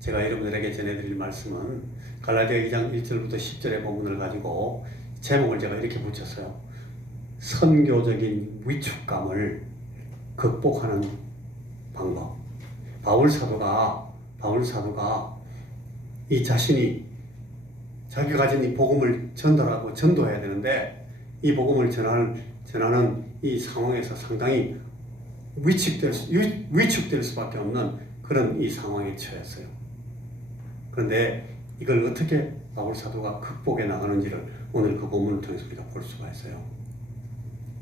제가 여러분들에게 전해드릴 말씀은 갈라디아 2장 1절부터 10절의 본문을 가지고 제목을 제가 이렇게 붙였어요. 선교적인 위축감을 극복하는 방법. 바울 사도가 이 자신이 자기가 가진 이 복음을 전달하고 전도해야 되는데 이 복음을 전하는 이 상황에서 상당히 위축될 수밖에 없는 그런 이 상황에 처했어요. 그런데 이걸 어떻게 바울 사도가 극복해 나가는지를 오늘 그 본문을 통해서 우리가 볼 수가 있어요.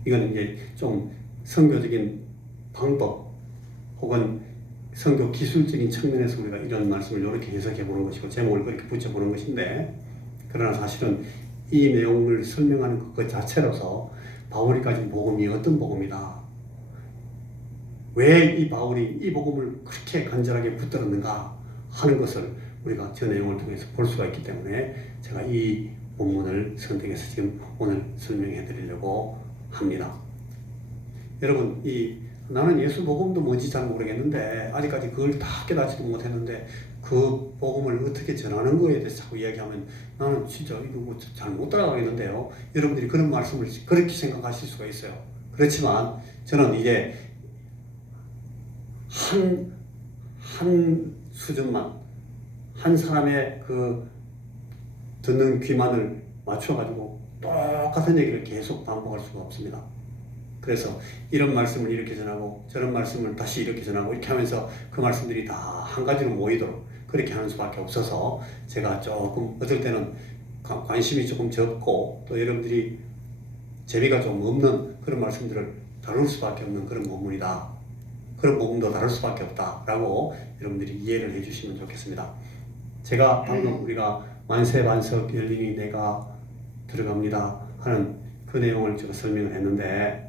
이건 이제 좀 선교적인 방법 혹은 선교 기술적인 측면에서 우리가 이런 말씀을 이렇게 해석해 보는 것이고 제목을 그렇게 붙여보는 것인데, 그러나 사실은 이 내용을 설명하는 것 자체로서 바울이 가진 복음이 어떤 복음이다, 왜 이 바울이 이 복음을 그렇게 간절하게 붙들었는가 하는 것을 우리가 저 내용을 통해서 볼 수가 있기 때문에 제가 이 본문을 선택해서 지금 오늘 설명해 드리려고 합니다. 여러분, 나는 예수 복음도 뭔지 잘 모르겠는데 아직까지 그걸 다 깨닫지도 못했는데 그 복음을 어떻게 전하는 거에 대해서 자꾸 이야기하면 나는 진짜 이거 뭐 잘 못 따라가겠는데요. 여러분들이 그런 말씀을 그렇게 생각하실 수가 있어요. 그렇지만 저는 이제 한 수준만, 한 사람의 그 듣는 귀만을 맞춰가지고 똑같은 얘기를 계속 반복할 수가 없습니다. 그래서 이런 말씀을 이렇게 전하고 저런 말씀을 다시 이렇게 전하고 이렇게 하면서 그 말씀들이 다 한 가지로 모이도록 그렇게 하는 수밖에 없어서 제가 조금 어떨 때는 관심이 조금 적고 또 여러분들이 재미가 좀 없는 그런 말씀들을 다룰 수밖에 없는 그런 본문이다, 그런 복음도 다룰 수밖에 없다라고 여러분들이 이해를 해주시면 좋겠습니다. 제가 방금 우리가 만세반석 열리니 내가 들어갑니다 하는 그 내용을 제가 설명을 했는데,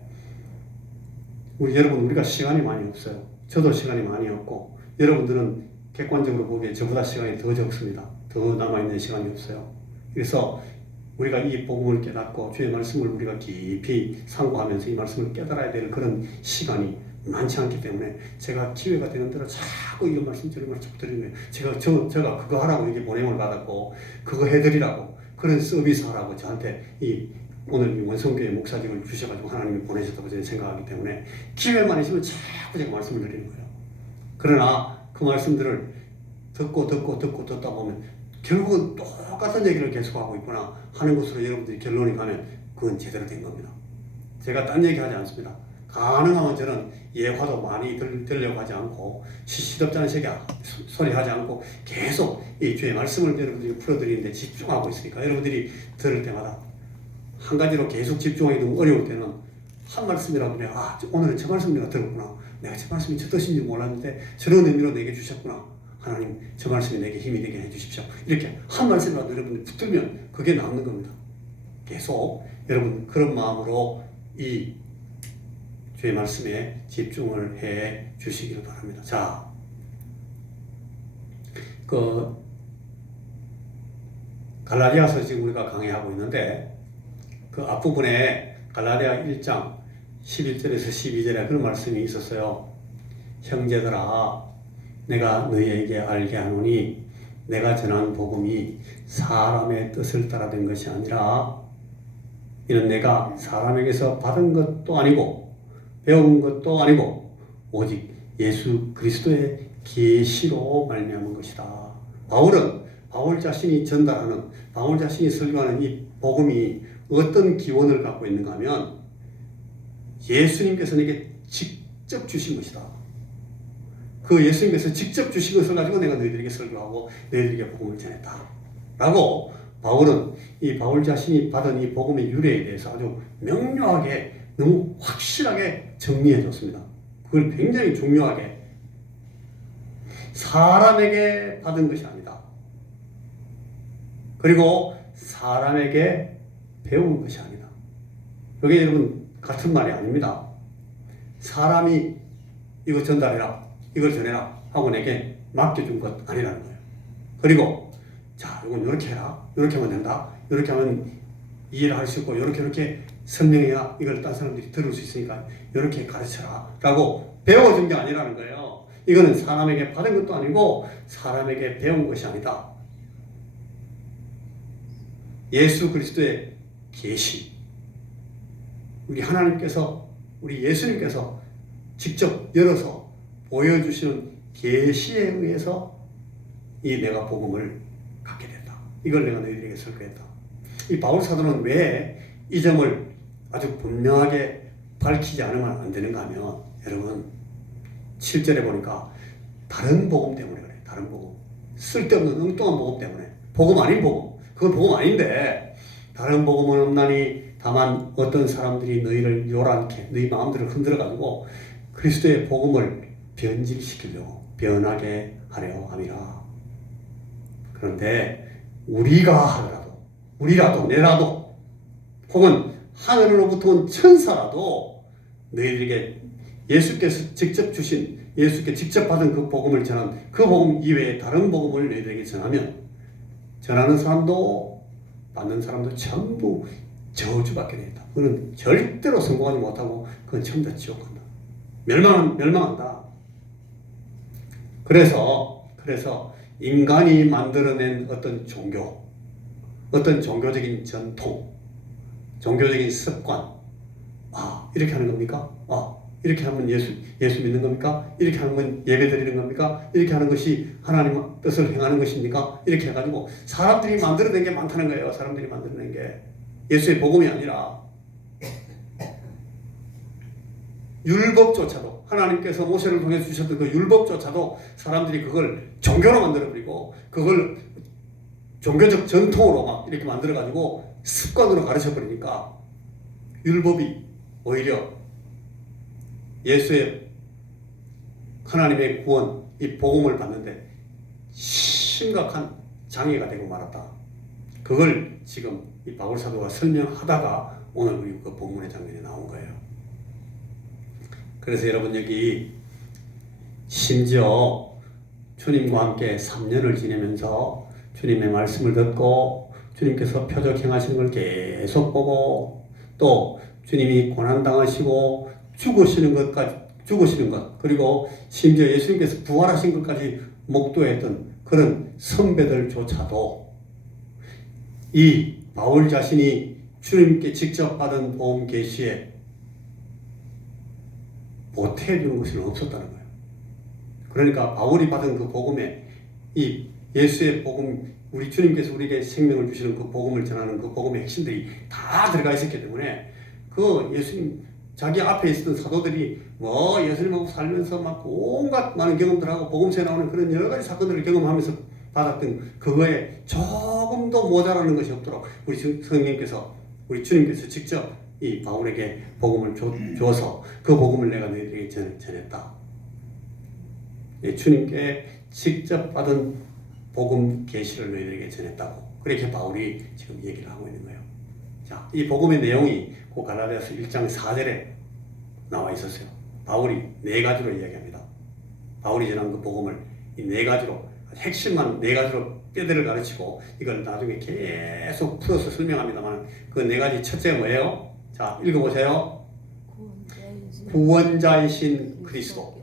우리가 시간이 많이 없어요. 저도 시간이 많이 없고 여러분들은 객관적으로 보기에 저보다 시간이 더 적습니다. 더 남아있는 시간이 없어요. 그래서 우리가 이 복음을 깨닫고 주의 말씀을 우리가 깊이 상고하면서 이 말씀을 깨달아야 될 그런 시간이 많지 않기 때문에 제가 기회가 되는 대로 자꾸 이런 말씀 저런 말씀 드리는 거예요. 제가 그거 하라고 이렇게 보냄을 받았고 그거 해드리라고 그런 서비스 하라고 저한테 오늘 이 원성교회 목사직을 주셔가지고 하나님이 보내셨다고 저는 생각하기 때문에 기회만 있으면 자꾸 제가 말씀을 드리는 거예요. 그러나 그 말씀들을 듣다 보면 결국은 똑같은 얘기를 계속하고 있구나 하는 것으로 여러분들이 결론이 가면 그건 제대로 된 겁니다. 제가 딴 얘기 하지 않습니다. 가능하면 저는 예화도 많이 들려고 하지 않고 시시덥잖은 소리 하지 않고 계속 이 주의 말씀을 여러분들이 풀어드리는데 집중하고 있으니까 여러분들이 들을 때마다 한 가지로 계속 집중하기 너무 어려울 때는 한 말씀이라고 그래, 오늘은 저 말씀 내가 들었구나, 내가 저 말씀이 저 뜻인지 몰랐는데 저런 의미로 내게 주셨구나, 하나님 저 말씀이 내게 힘이 되게 해주십시오. 이렇게 한 말씀이라도 여러분들 붙들면 그게 남는 겁니다. 계속 여러분 그런 마음으로 이 주의 말씀에 집중을 해 주시기를 바랍니다. 자, 갈라디아서 지금 우리가 강의하고 있는데 그 앞부분에 갈라디아 1장 11절에서 12절에 그런 말씀이 있었어요. 형제들아, 내가 너희에게 알게 하노니 내가 전한 복음이 사람의 뜻을 따라 된 것이 아니라 이는 내가 사람에게서 받은 것도 아니고 배운 것도 아니고 오직 예수 그리스도의 계시로 말미암은 것이다. 바울 자신이 전달하는, 바울 자신이 설교하는 이 복음이 어떤 기원을 갖고 있는가 하면 예수님께서 내게 직접 주신 것이다. 그 예수님께서 직접 주신 것을 가지고 내가 너희들에게 설교하고 너희들에게 복음을 전했다 라고 바울 자신이 받은 이 복음의 유래에 대해서 아주 명료하게 너무 확실하게 정리해 줬습니다. 그걸 굉장히 중요하게, 사람에게 받은 것이 아니다, 그리고 사람에게 배운 것이 아니다. 이게 여러분 같은 말이 아닙니다. 사람이 이거 전달해라, 이걸 전해라 하고 내게 맡겨준 것 아니라는 거예요. 그리고 자, 이건 이렇게 해라, 이렇게 하면 된다, 이렇게 하면 이해를 할 수 있고 이렇게 설명해야 이걸 딴 사람들이 들을 수 있으니까 이렇게 가르쳐라 라고 배워준 게 아니라는 거예요. 이거는 사람에게 받은 것도 아니고 사람에게 배운 것이 아니다. 예수 그리스도의 계시, 우리 하나님께서, 우리 예수님께서 직접 열어서 보여주시는 계시에 의해서 이 내가 복음을 갖게 됐다. 이걸 내가 너희들에게 설교했다. 이 바울 사도는 왜 이 점을 아주 분명하게 밝히지 않으면 안 되는가 하면, 여러분 7절에 보니까 다른 복음 때문에 그래. 다른 복음, 쓸데없는 엉뚱한 복음 때문에, 복음 아닌 복음, 그건 복음 아닌데, 다른 복음은 없나니 다만 어떤 사람들이 너희를 요란케, 너희 마음들을 흔들어가지고 그리스도의 복음을 변질시키려고, 변하게 하려 함이라. 그런데 우리가 하더라도, 우리라도, 내라도, 혹은 하늘로부터 온 천사라도 너희들에게 예수께서 직접 주신, 예수께 직접 받은 그 복음을 전한, 그 복음 이외에 다른 복음을 너희들에게 전하면, 전하는 사람도 받는 사람도 전부 저주받게 되겠다. 그는 절대로 성공하지 못하고 그건 전부 다 지옥 간다. 멸망한다. 그래서 인간이 만들어낸 어떤 종교, 어떤 종교적인 전통, 종교적인 습관, 이렇게 하는 겁니까? 이렇게 하면 예수 믿는 겁니까? 이렇게 하는 건 예배 드리는 겁니까? 이렇게 하는 것이 하나님의 뜻을 행하는 것입니까? 이렇게 해가지고 사람들이 만들어낸 게 많다는 거예요. 사람들이 만들어낸 게 예수의 복음이 아니라, 율법조차도, 하나님께서 모세를 통해 주셨던 그 율법조차도 사람들이 그걸 종교로 만들어버리고, 그걸 종교적 전통으로 막 이렇게 만들어가지고 습관으로 가르쳐버리니까, 율법이 오히려 예수의, 하나님의 구원, 이 복음을 받는데 심각한 장애가 되고 말았다. 그걸 지금 이 바울 사도가 설명하다가 오늘 우리 그 본문의 장면에 나온 거예요. 그래서 여러분, 여기 심지어 주님과 함께 3년을 지내면서 주님의 말씀을 듣고 주님께서 표적 행하시는 걸 계속 보고, 또 주님이 고난당하시고 죽으시는 것, 그리고 심지어 예수님께서 부활하신 것까지 목도했던 그런 선배들조차도 이 바울 자신이 주님께 직접 받은 복음 계시에 보태주는 것은 없었다는 거예요. 그러니까 바울이 받은 그 복음에, 이 예수의 복음, 우리 주님께서 우리에게 생명을 주시는 그 복음을 전하는 그 복음의 핵심들이 다 들어가 있었기 때문에, 그 예수님, 자기 앞에 있었던 사도들이 예수님하고 살면서 막 온갖 많은 경험들하고 복음서에 나오는 그런 여러 가지 사건들을 경험하면서 받았던 그거에 조금도 모자라는 것이 없도록 우리 성령님께서, 우리 주님께서 직접 이 바울에게 복음을 줘서 그 복음을 내가 너희들에게 전했다. 주님께 직접 받은 복음 계시를 너희들에게 전했다고, 그렇게 바울이 지금 얘기를 하고 있는 거예요. 자, 이 복음의 내용이 그 갈라디아서 1장 4절에 나와 있었어요. 바울이 4가지로 이야기합니다. 바울이 전한 그 복음을 이 4가지로, 핵심만 4가지로 뼈대를 가르치고, 이걸 나중에 계속 풀어서 설명합니다만, 그 4가지 첫째가 뭐예요? 자, 읽어보세요. 구원자이신 그리스도.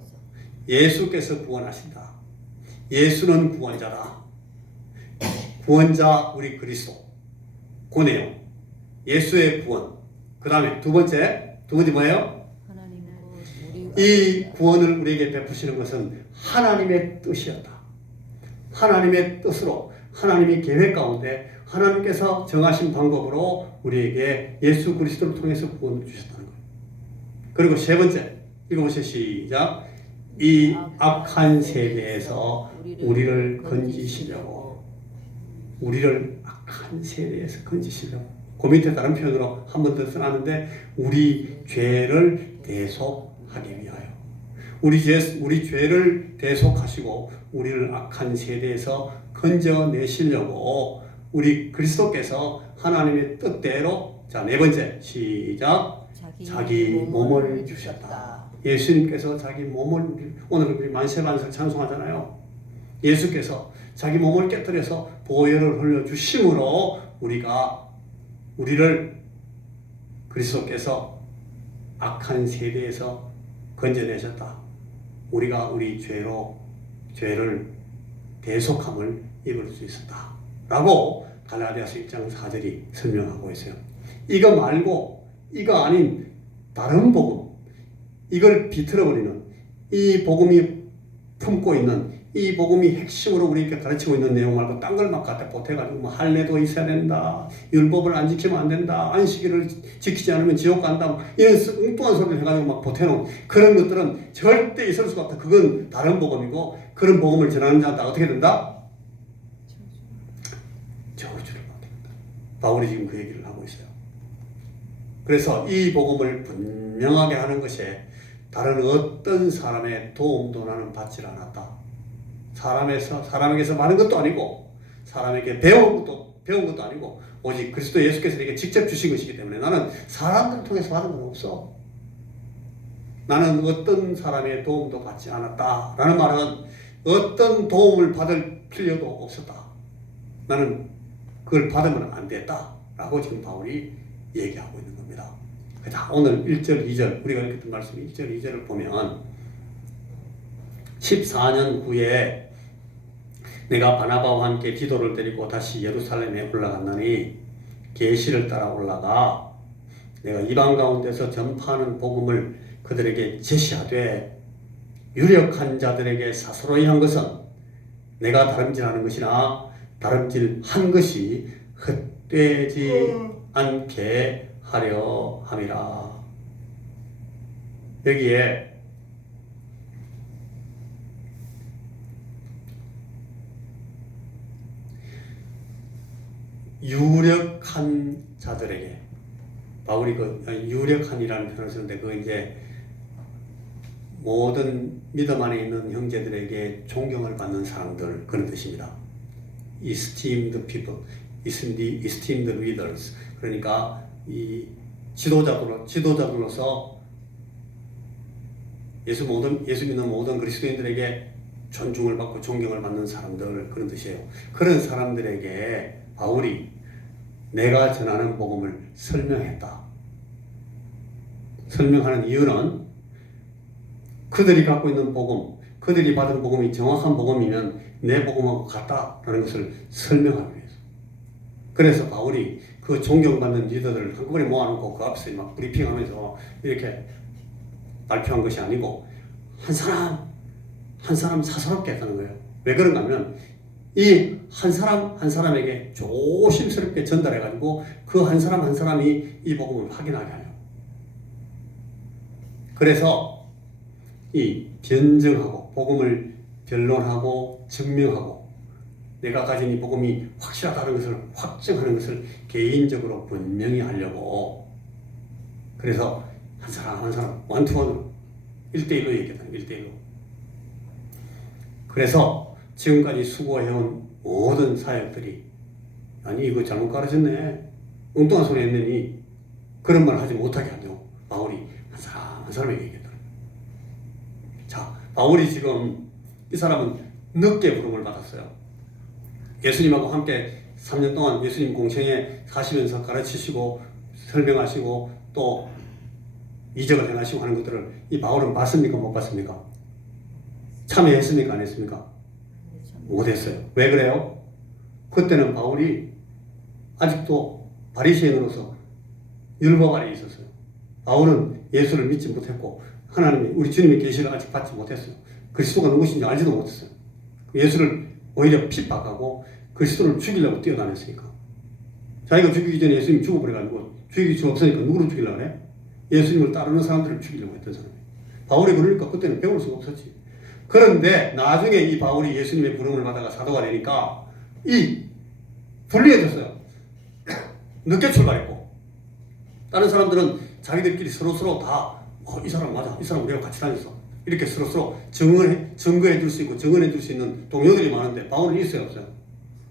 예수께서 구원하신다. 예수는 구원자다. 구원자 우리 그리스도. 그 내용. 예수의 구원. 그 다음에 두 번째 뭐예요? 이 구원을 우리에게 베푸시는 것은 하나님의 뜻이었다. 하나님의 뜻으로, 하나님의 계획 가운데 하나님께서 정하신 방법으로 우리에게 예수 그리스도를 통해서 구원을 주셨다는 거예요. 그리고 세 번째, 읽어보세요. 시작. 이 악한 세대에서 우리를 건지시려고. 우리를 악한 세대에서 건지시려고. 그 밑에 다른 표현으로 한 번 더 써놨는데, 우리 죄를 대속하기 위하여. 우리 죄를 대속하시고 우리를 악한 세대에서 건져내시려고 우리 그리스도께서 하나님의 뜻대로, 자, 네 번째, 시작. 자기 몸을 주셨다. 예수님께서 자기 몸을, 오늘 우리 만세반석 찬송하잖아요. 예수께서 자기 몸을 깨뜨려서 보혈을 흘려주심으로 우리를 그리스도께서 악한 세대에서 건져내셨다. 우리가 우리 죄를 대속함을 입을 수 있었다 라고 갈라디아서 1장 4절이 설명하고 있어요. 이거 말고 이거 아닌 다른 복음, 이걸 비틀어버리는, 이 복음이 품고 있는, 이 복음이 핵심으로 우리에게 가르치고 있는 내용 말고 딴 걸 막 갖다 보태가지고 뭐 할례도 있어야 된다, 율법을 안 지키면 안 된다, 안식일을 지키지 않으면 지옥 간다, 이런 엉뚱한 소리를 해가지고 막 보태놓은 그런 것들은 절대 있을 수가 없다. 그건 다른 복음이고, 그런 복음을 전하는 자한테 어떻게 된다? 저주를 받게 된다. 바울이 지금 그 얘기를 하고 있어요. 그래서 이 복음을 분명하게 하는 것에 다른 어떤 사람의 도움도 나는 받지 않았다. 사람에게서 많은 것도 아니고, 사람에게 배운 것도 아니고, 오직 그리스도 예수께서 내게 직접 주신 것이기 때문에 나는 사람들을 통해서 받은 건 없어. 나는 어떤 사람의 도움도 받지 않았다 라는 말은 어떤 도움을 받을 필요도 없었다. 나는 그걸 받으면 안 됐다 라고 지금 바울이 얘기하고 있는 겁니다. 자, 오늘 1절, 2절, 우리가 읽었던 말씀 1절, 2절을 보면 14년 후에 내가 바나바와 함께 디도를 데리고 다시 예루살렘에 올라갔나니 계시를 따라 올라가 내가 이방 가운데서 전파하는 복음을 그들에게 제시하되 유력한 자들에게 사소로이 한 것은 내가 다름질하는 것이나 다름질한 것이 헛되지 않게 하려 함이라. 여기에 유력한 자들에게, 바울이 그 유력한이라는 표현을 쓰는데 그 이제 모든 믿음 안에 있는 형제들에게 존경을 받는 사람들, 그런 뜻입니다. esteemed people, esteemed leaders. 그러니까 이 지도자들로서 예수 믿는 모든 그리스도인들에게 존중을 받고 존경을 받는 사람들, 그런 뜻이에요. 그런 사람들에게 바울이 내가 전하는 복음을 설명했다. 설명하는 이유는 그들이 갖고 있는 복음, 그들이 받은 복음이 정확한 복음이면 내 복음하고 같다라는 것을 설명하기 위해서. 그래서 바울이 그 존경받는 리더들을 한꺼번에 모아놓고 그 앞에서 막 브리핑하면서 이렇게 발표한 것이 아니고 한 사람 사사롭게 했다는 거예요. 왜 그런가 하면 이 한 사람 한 사람에게 조심스럽게 전달해가지고 그 한 사람 한 사람이 이 복음을 확인하게 하려고. 그래서 이 변증하고 복음을 변론하고 증명하고 내가 가진 이 복음이 확실하다는 것을 확증하는 것을 개인적으로 분명히 하려고, 그래서 한 사람 한 사람 원투원으로 1대1로 얘기했다는 1대1로. 그래서 지금까지 수고해온 모든 사역들이 아니 이거 잘못 가르쳤네, 엉뚱한 소리 했느니 그런 말 하지 못하게 하려고 바울이 한 사람 한 사람에게 얘기했다는 거예요. 자, 바울이 지금 이 사람은 늦게 부름을 받았어요. 예수님하고 함께 3년 동안 예수님 공생에 사시면서 가르치시고 설명하시고 또 이적을 행하시고 하는 것들을 이 바울은 봤습니까? 못 봤습니까? 참여했습니까? 안 했습니까? 못했어요. 왜 그래요? 그때는 바울이 아직도 바리새인으로서 율법 아래에 있었어요. 바울은 예수를 믿지 못했고 하나님이 우리 주님의 계시를 아직 받지 못했어요. 그리스도가 누구신지 알지도 못했어요. 예수를 오히려 핍박하고 그리스도를 죽이려고 뛰어다녔으니까. 자기가 죽이기 전에 예수님 죽어버려가지고 죽이기 수 없으니까 누구를 죽이려고 그래? 예수님을 따르는 사람들을 죽이려고 했던 사람이에요. 바울이 그러니까 그때는 배울 수가 없었지. 그런데 나중에 이 바울이 예수님의 부름을 받아가 사도가 되니까 이 분리해졌어요. 늦게 출발했고 다른 사람들은 자기들끼리 서로 다 이 사람 맞아, 이 사람 우리랑 같이 다녔어, 이렇게 서로 증거해 줄 수 있고 증언해 줄 수 있는 동료들이 많은데 바울은 있어요, 없어요?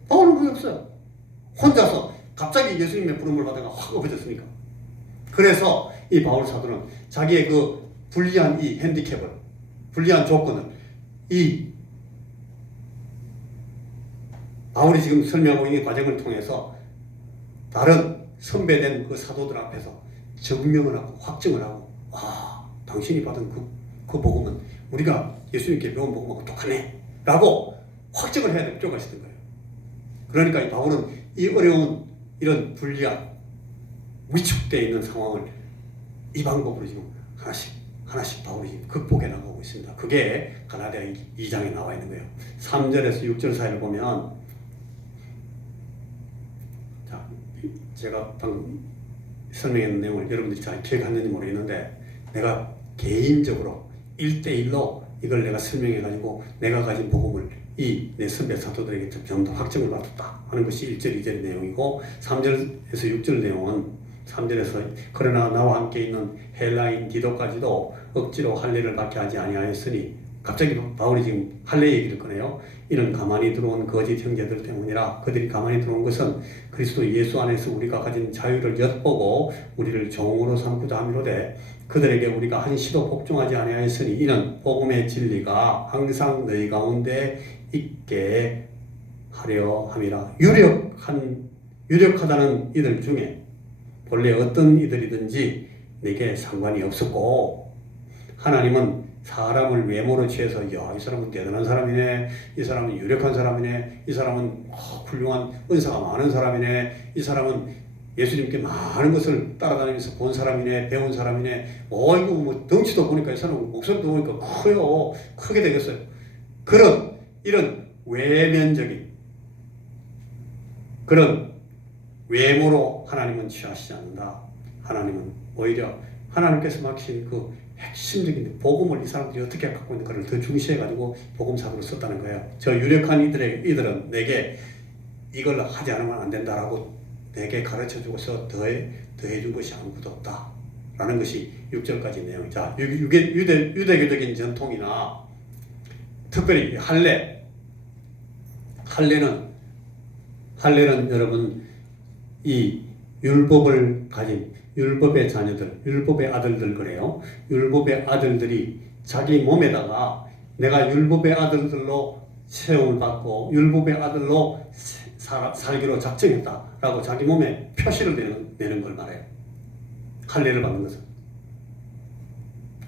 바울은 그게 없어요. 혼자서 갑자기 예수님의 부름을 받아가 확 엎어졌으니까. 그래서 이 바울 사도는 자기의 그 불리한 이 핸디캡을, 불리한 조건을 이 바울이 지금 설명하고 있는 과정을 통해서 다른 선배된 그 사도들 앞에서 증명을 하고 확증을 하고, 와, 당신이 받은 그 복음은 우리가 예수님께 배운 복음하고 똑같네 라고 확정을 해야 될 필요가 있었던 거예요. 그러니까 이 바울은 이 어려운 이런 불리한 위축되어 있는 상황을 이 방법으로 지금 하나씩 바울이 지금 극복해 나가고 있습니다. 그게 갈라디아 2장에 나와 있는 거예요. 3절에서 6절 사이를 보면, 자, 제가 방금 설명했는 내용을 여러분들이 잘 기억하는지 모르겠는데, 내가 개인적으로 1대1로 이걸 내가 설명해 가지고 내가 가진 복음을 이 내 선배 사도들에게 전부 확정을 받았다 하는 것이 1절, 2절의 내용이고, 3절에서 6절 내용은 3절에서 그러나 나와 함께 있는 헬라인 디도까지도 억지로 할례를 받게 하지 아니하였으니, 갑자기 바울이 지금 할례 얘기를 꺼내요. 이는 가만히 들어온 거짓 형제들 때문이라. 그들이 가만히 들어온 것은 그리스도 예수 안에서 우리가 가진 자유를 엿보고 우리를 종으로 삼고자 함이로되, 그들에게 우리가 한시도 복종하지 아니하였으니 이는 복음의 진리가 항상 너희 가운데 있게 하려 함이라. 유력하다는 이들 중에 본래 어떤 이들이든지 내게 상관이 없었고, 하나님은 사람을 외모로 취해서 야, 이 사람은 대단한 사람이네, 이 사람은 유력한 사람이네, 이 사람은 훌륭한 은사가 많은 사람이네, 이 사람은 예수님께 많은 것을 따라다니면서 본 사람이네, 배운 사람이네, 이거 뭐 덩치도 보니까 이 사람 목소리도 보니까 크게 되겠어요. 이런 외면적인 그런 외모로 하나님은 취하시지 않는다. 하나님은 오히려 하나님께서 맡기신 그 핵심적인 복음을 이 사람들이 어떻게 갖고 있는가를 더 중시해가지고 복음사도로 썼다는 거예요. 저 유력한 이들은 내게 이걸 하지 않으면 안 된다라고 내게 가르쳐주고서 더해준 것이 아무것도 없다 라는 것이 6절까지 내용. 자, 유대교적인 전통이나 특별히 할례는 여러분 이 율법을 가진 율법의 자녀들, 율법의 아들들 그래요. 율법의 아들들이 자기 몸에다가 내가 율법의 아들들로 세움을 받고 율법의 아들로 살기로 작정했다라고 자기 몸에 표시를 내는 걸 말해요. 할례를 받는 것은.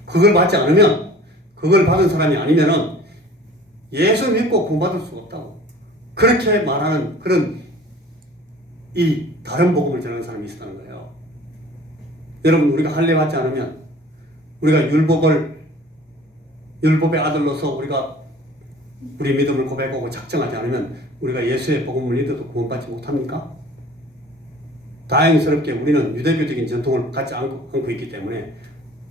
그걸 받지 않으면, 그걸 받은 사람이 아니면은 예수 믿고 구원받을 수가 없다고. 그렇게 말하는 그런 이 다른 복음을 전하는 사람이 있었다는 거예요. 여러분, 우리가 할례 받지 않으면, 우리가 율법의 아들로서 우리가 우리 믿음을 고백하고 작정하지 않으면 우리가 예수의 복음을 믿어도 구원받지 못합니까? 다행스럽게 우리는 유대교적인 전통을 갖지 않고 있기 때문에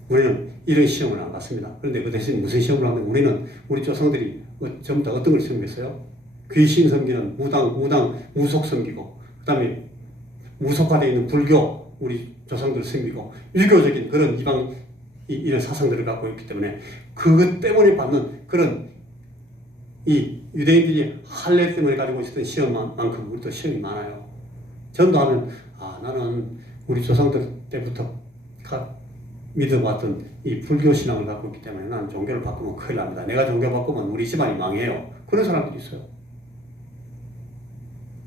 우리는 이런 시험을 안 받습니다. 그런데 그 대신 무슨 시험을 하면 우리는 우리 조상들이 전부 다 어떤 걸 섬겼어요? 귀신 섬기는 무속 섬기고, 그 다음에 무속화되어 있는 불교 우리 조상들 섬기고, 유교적인 그런 이런 사상들을 갖고 있기 때문에 그것 때문에 받는 그런 이 유대인들이 할례 때문에 가지고 있었던 시험만큼 우리도 시험이 많아요. 전도하면 나는 우리 조상들 때부터 믿어봤던 이 불교 신앙을 갖고 있기 때문에 나는 종교를 바꾸면 큰일 납니다. 내가 종교 바꾸면 우리 집안이 망해요. 그런 사람들이 있어요.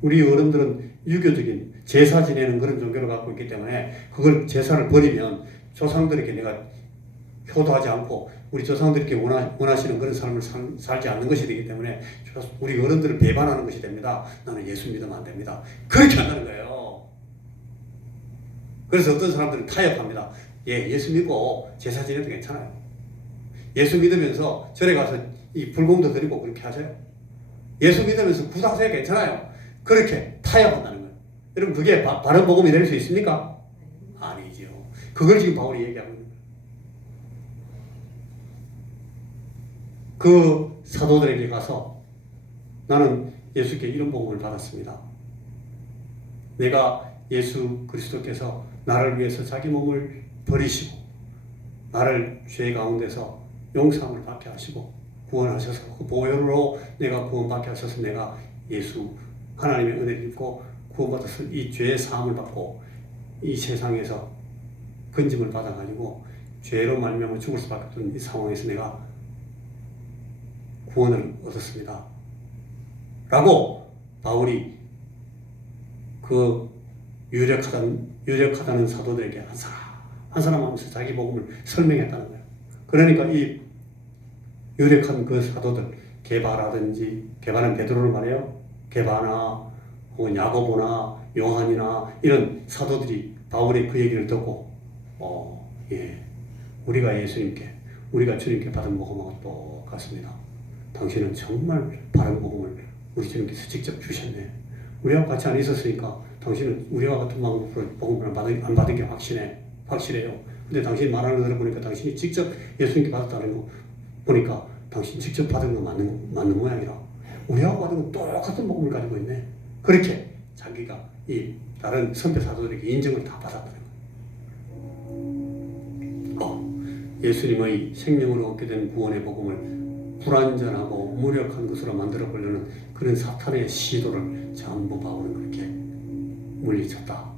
우리 어른들은 유교적인 제사 지내는 그런 종교를 갖고 있기 때문에 그걸 제사를 버리면 조상들에게 내가 효도하지 않고 우리 조상들께 원하시는 그런 삶을 살지 않는 것이 되기 때문에 우리 어른들을 배반하는 것이 됩니다. 나는 예수 믿으면 안 됩니다. 그렇게 한다는 거예요. 그래서 어떤 사람들은 타협합니다. 예수 믿고 제사 지내도 괜찮아요. 예수 믿으면서 절에 가서 이 불공도 드리고 그렇게 하세요. 예수 믿으면서 구사하세요. 괜찮아요. 그렇게 타협한다는 거예요. 여러분, 그게 바른 복음이 될 수 있습니까? 아니죠. 그걸 지금 바울이 얘기하고 있는 거예요. 그 사도들에게 가서 나는 예수께 이런 복음을 받았습니다. 내가 예수 그리스도께서 나를 위해서 자기 몸을 버리시고 나를 죄 가운데서 용서함을 받게 하시고 구원하셔서 그 보혈로 내가 구원받게 하셔서 내가 예수 하나님의 은혜를 입고 구원받아서 이 죄의 사함을 받고 이 세상에서 건짐을 받아가지고 죄로 말미암아 죽을 수밖에 없던 이 상황에서 내가 구원을 얻었습니다. 라고 바울이 그 유력하다는 사도들에게 한 사람 하면서 자기 복음을 설명했다는 거예요. 그러니까 이 유력한 그 사도들, 게바라든지, 게바는 베드로를 말해요. 게바나 혹은 야고보나 요한이나 이런 사도들이 바울의 그 얘기를 듣고 우리가 예수님께, 우리가 주님께 받은 복음하고 똑같습니다. 당신은 정말 바른 복음을 우리 주님께서 직접 주셨네. 우리와 같이 안 있었으니까 당신은 우리와 같은 방법으로 복음을 안 받은 게 확실해요. 근데 당신이 말하는 거 들어보니까 당신이 직접 예수님께 받았다는 거 보니까 당신 직접 받은 거 맞는 모양이라. 우리하고 받은 건 똑같은 복음을 가지고 있네. 그렇게 자기가 이 다른 선배 사도들에게 인정을 다 받았다는 거예요. 예수님의 생명으로 얻게 된 구원의 복음을 불완전하고 무력한 것으로 만들어 보려는 그런 사탄의 시도를 전부 바울은 그렇게 물리쳤다.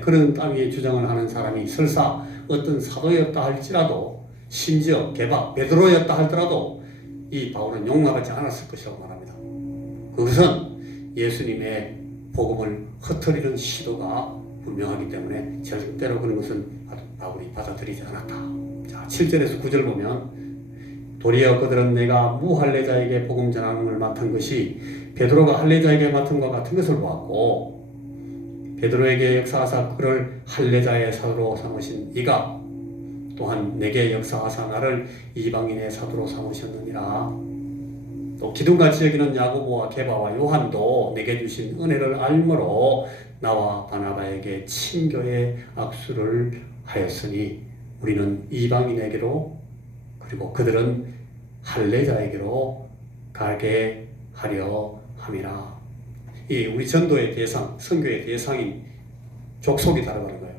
그런 따위의 주장을 하는 사람이 설사 어떤 사도였다 할지라도, 심지어 베드로였다 할지라도 이 바울은 용납하지 않았을 것이라고 말합니다. 그것은 예수님의 복음을 흩트리는 시도가 분명하기 때문에 절대로 그런 것은 바울이 받아들이지 않았다. 자, 7절에서 9절 보면 도리어 그들은 내가 무할례자에게 복음 전함을 맡은 것이 베드로가 할례자에게 맡은 것 같은 것을 보았고, 베드로에게 역사하사 그를 할례자의 사도로 삼으신 이가 또한 내게 역사하사 나를 이방인의 사도로 삼으셨느니라. 또 기둥같이 여기는 야고보와 게바와 요한도 내게 주신 은혜를 알므로 나와 바나바에게 친교의 악수를 하였으니 우리는 이방인에게로 그리고 그들은 할례자에게로 가게 하려 함이라. 이 우리 전도의 대상, 선교의 대상인 족속이 다르다는 거예요.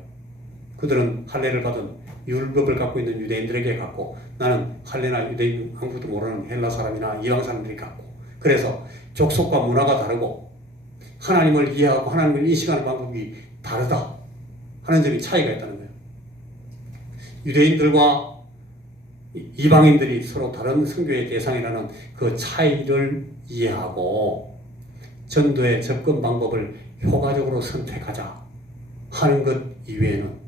그들은 할례를 받은 율법을 갖고 있는 유대인들에게 갔고, 나는 할례나 유대인 아무것도 모르는 헬라 사람이나 이방 사람들이 갔고, 그래서 족속과 문화가 다르고 하나님을 이해하고 하나님을 인식하는 방법이 다르다 하는 점이 차이가 있다는 거예요. 유대인들과 이방인들이 서로 다른 선교의 대상이라는 그 차이를 이해하고 전도의 접근 방법을 효과적으로 선택하자 하는 것 이외에는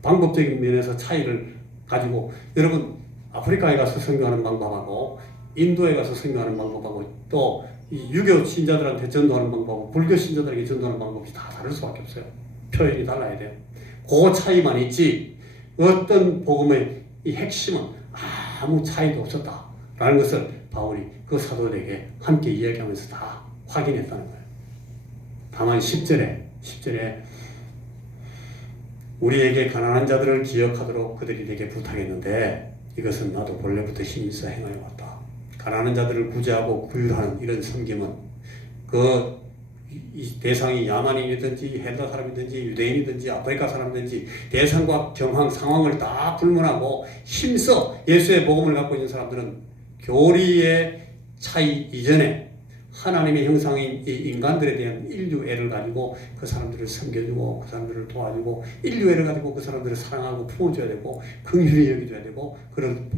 방법적인 면에서 차이를 가지고, 여러분 아프리카에 가서 선교하는 방법하고 인도에 가서 선교하는 방법하고 또 유교 신자들한테 전도하는 방법하고 불교 신자들에게 전도하는 방법이 다 다를 수밖에 없어요. 표현이 달라야 돼요. 그 차이만 있지 어떤 복음의 이 핵심은 아무 차이도 없었다라는 것을 바울이 그 사도들에게 함께 이야기하면서 다 확인했다는 거예요. 다만 10절에 우리에게 가난한 자들을 기억하도록 그들이 내게 부탁했는데 이것은 나도 본래부터 힘있어 행하여 왔다. 가난한 자들을 구제하고 구휼하는 이런 섬김은 이 대상이 야만인이든지 헬라 사람이든지 유대인이든지 아프리카 사람이든지 대상과 경황 상황을 다 불문하고 힘써 예수의 복음을 갖고 있는 사람들은 교리의 차이 이전에 하나님의 형상인 이 인간들에 대한 인류애를 가지고 그 사람들을 섬겨주고 그 사람들을 도와주고 인류애를 가지고 그 사람들을 사랑하고 품어줘야 되고 긍휼히 여겨줘야 되고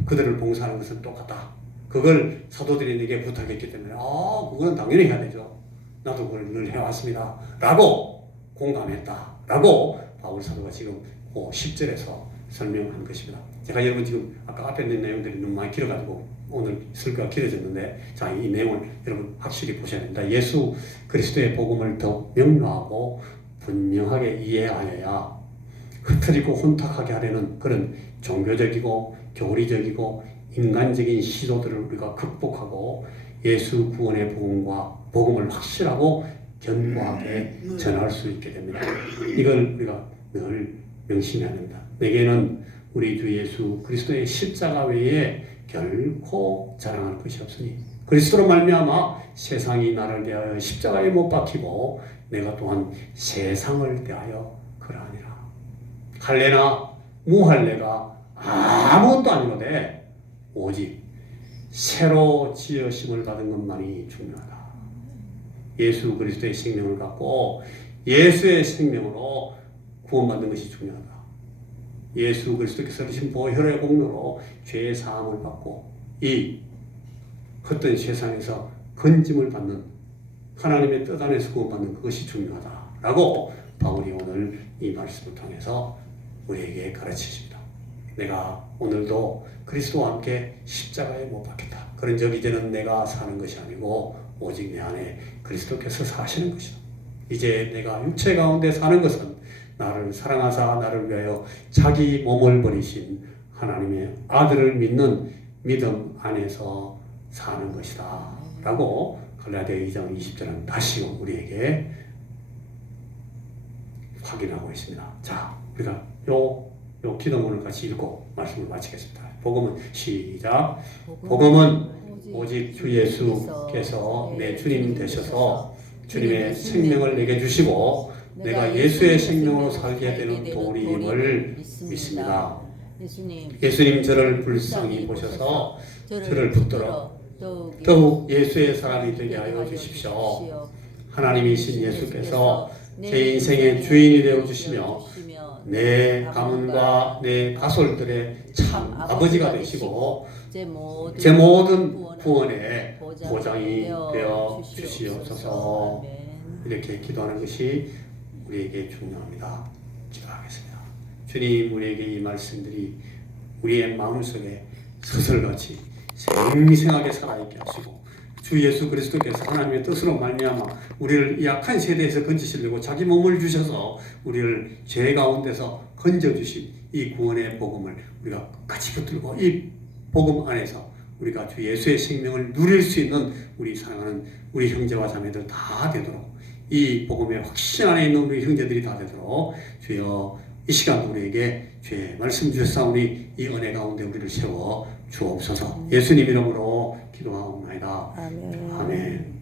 그들을 봉사하는 것은 똑같다. 그걸 사도들이 내게 부탁했기 때문에 그거는 당연히 해야 되죠. 나도 그걸 늘 해왔습니다. 라고 공감했다. 라고 바울 사도가 지금 10절에서 설명한 것입니다. 제가 여러분 지금 아까 앞에 있는 내용들이 너무 많이 길어가지고 오늘 설교가 길어졌는데, 자, 이 내용을 여러분 확실히 보셔야 됩니다. 예수 그리스도의 복음을 더 명료하고 분명하게 이해하여야 흐트리고 혼탁하게 하려는 그런 종교적이고 교리적이고 인간적인 시도들을 우리가 극복하고 예수 구원의 복음을 확실하고 견고하게 전할 수 있게 됩니다. 이걸 우리가 늘 명심해야 됩니다. 내게는 우리 주 예수 그리스도의 십자가 외에 결코 자랑할 것이 없으니 그리스도로 말미암아 세상이 나를 대하여 십자가에 못 박히고 내가 또한 세상을 대하여 그러하니라. 할례나 무할례가 아무것도 아니로되 오직 새로 지으심을 받은 것만이 중요하다. 예수 그리스도의 생명을 갖고 예수의 생명으로 구원받는 것이 중요하다. 예수 그리스도께서 주신 보혈의 공로로 죄의 사함을 받고 이 헛된 세상에서 건짐을 받는 하나님의 뜻 안에서 구원받는 그것이 중요하다라고 바울이 오늘 이 말씀을 통해서 우리에게 가르치십니다. 내가 오늘도 그리스도와 함께 십자가에 못 박혔다. 그런 적 이제는 내가 사는 것이 아니고 오직 내 안에 그리스도께서 사시는 것이다. 이제 내가 육체 가운데 사는 것은 나를 사랑하사 나를 위하여 자기 몸을 버리신 하나님의 아들을 믿는 믿음 안에서 사는 것이다 라고 갈라디아 2장 20절은 다시금 우리에게 확인하고 있습니다. 자, 우리가 요 기도문을 같이 읽고 말씀을 마치겠습니다. 복음은 시작. 복음은 오직 주 예수께서 내 주님 되셔서 주님의 생명을 내게 주시고 내가 예수의 생명으로 살게 되는 도리임을 믿습니다. 예수님 저를 불쌍히 보셔서 저를 붙들어 더욱 예수의 사람이 되게 하여 주십시오. 하나님이신 예수께서 제 인생의 주인이 되어 주시며 내 가문과 내 가솔들의 참 아버지가 되시고 제 모든 구원의 보장이 되어 주시옵소서. 이렇게 기도하는 것이 우리에게 중요합니다. 기도하겠습니다. 주님, 우리에게 이 말씀들이 우리의 마음속에 서슬같이 생생하게 살아있게 하시고 주 예수 그리스도께서 하나님의 뜻으로 말미암아 우리를 이 악한 세대에서 건지시려고 자기 몸을 주셔서 우리를 죄 가운데서 건져주신 이 구원의 복음을 우리가 같이 붙들고 이 복음 안에서 우리가 주 예수의 생명을 누릴 수 있는 우리 사랑하는 우리 형제와 자매들 다 되도록 이 복음의 확신 안에 있는 우리 형제들이 다 되도록 주여 이 시간 우리에게 주의 말씀 주셨사오니 이 은혜 가운데 우리를 세워 주옵소서. 예수님 이름으로 기도하옵나이다. 아멘.